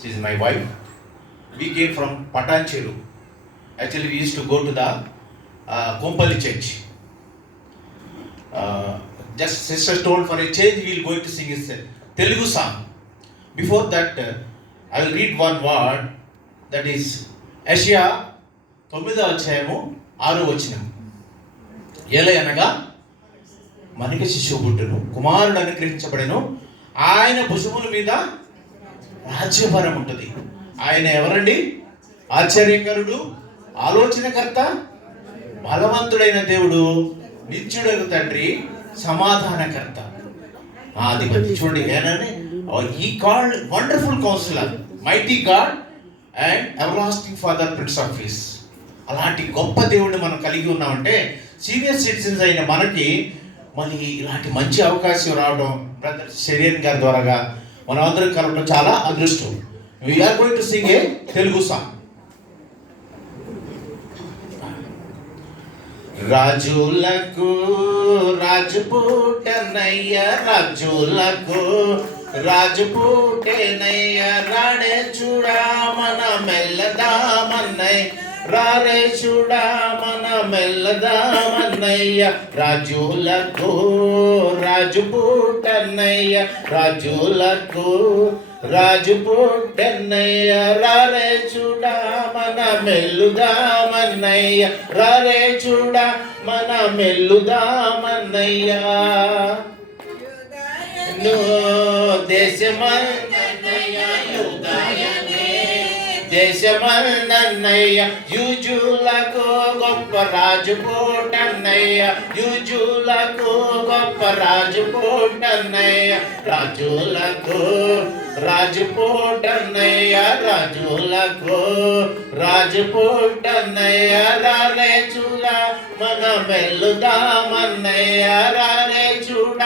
She is my wife. We came from Patancheru. Actually, we used to go to the Kompally church. Just sister told for a change we will going to sing a Telugu song. Before that, I will read one word, that is యెషయా 9వ అధ్యాయము 6వ వచనం. ఏలయనగా మనకి శిశువు పుట్టును, కుమారుడు అనుగ్రహించబడెను, ఆయన భుజముల మీద రాజ్యభారం ఉంటుంది. ఆయన ఎవరండి? ఆశ్చర్యకరుడు, ఆలోచనకర్త, బలవంతుడైన దేవుడు, నిత్యుడగు తండ్రి, సమాధానకర్త. అది చూడండి, ఏనని ఈ called wonderful councillor, mighty God and ever father, prince of piece. అలాంటి గొప్ప దేవుడిని మనం కలిగి ఉన్నామంటే సీనియర్ సిటిజన్స్ అయిన మనకి మరి ఇలాంటి మంచి అవకాశం రావడం బ్రదర్ షెరియన్ గారి ద్వారాగా మనం అందరం కలవడం చాలా అదృష్టం. We're going to sing a Telugu song. రాజులకు రాజుపూటనయ్య, రాజులకు రాజుపూటేనయ్య, రాడే చూడా మన మెల్లదామన్నయ్య, రారే చూడా మన మెల్లదామన్నయ్య, రాజులకు రాజుపూటనయ్య, రాజులకు రాజుపూటనయ్య, రారే చూడా మన మెల్లుదామన్నయ్య, రారే చూడా మన మెల్లుదామన్నయ్య. దేశమన్నయ్య, యూజులకు గొప్ప రాజు పోటన్నయ్య, యూజులకు గొప్ప రాజు పోటన్నయ్య, రాజులకు రాజు పోటన్నయ్య, రాజులకు రాజు పోటన్నయ్య, రారే చూడ మన మెల్లుదామన్నయ్య, రారే చూడ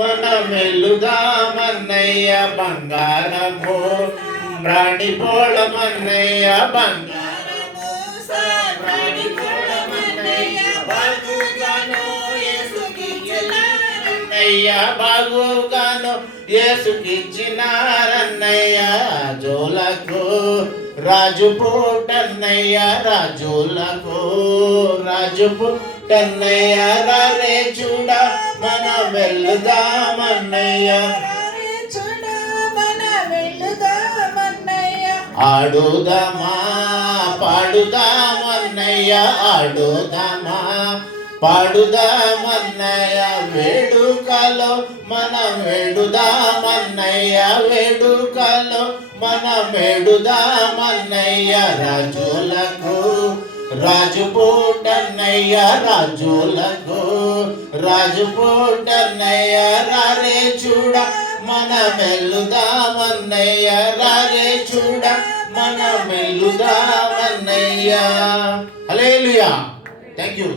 మన మెల్లుదామన్నయ్య, బంగారము రాణి పోళమన్నయ్య, బంగారము రాణి పోళమన్నయ్య, బాగుగాను యేసుకిచ్చినారన్నయ్య, బాగుగాను యేసుకిచ్చినారన్నయ్య, రాజులకు రాజు పోటన్నయ్య, రాజులకు రాజు పోటన్నయ్య, రారే చూడ మన వెళ్దామన్నయ్య, ఆడుదామా పాడుదామన్నయ్య, ఆడుదామా పాడుదామన్నయ్య, వేడుకలో మనం వేడుదామన్నయ్య, వేడుకలో మనం వేడుదామన్నయ్య, రాజులకు రాజు పోటన్నయ్య, రాజులకు రాజు పోటన్నయ్య, రారే చూడ మన మెల్లుదామన్నయ్య, రారే చూడ మన మెల్లుదామన్నయ్య. హల్లెలూయా. Thank you.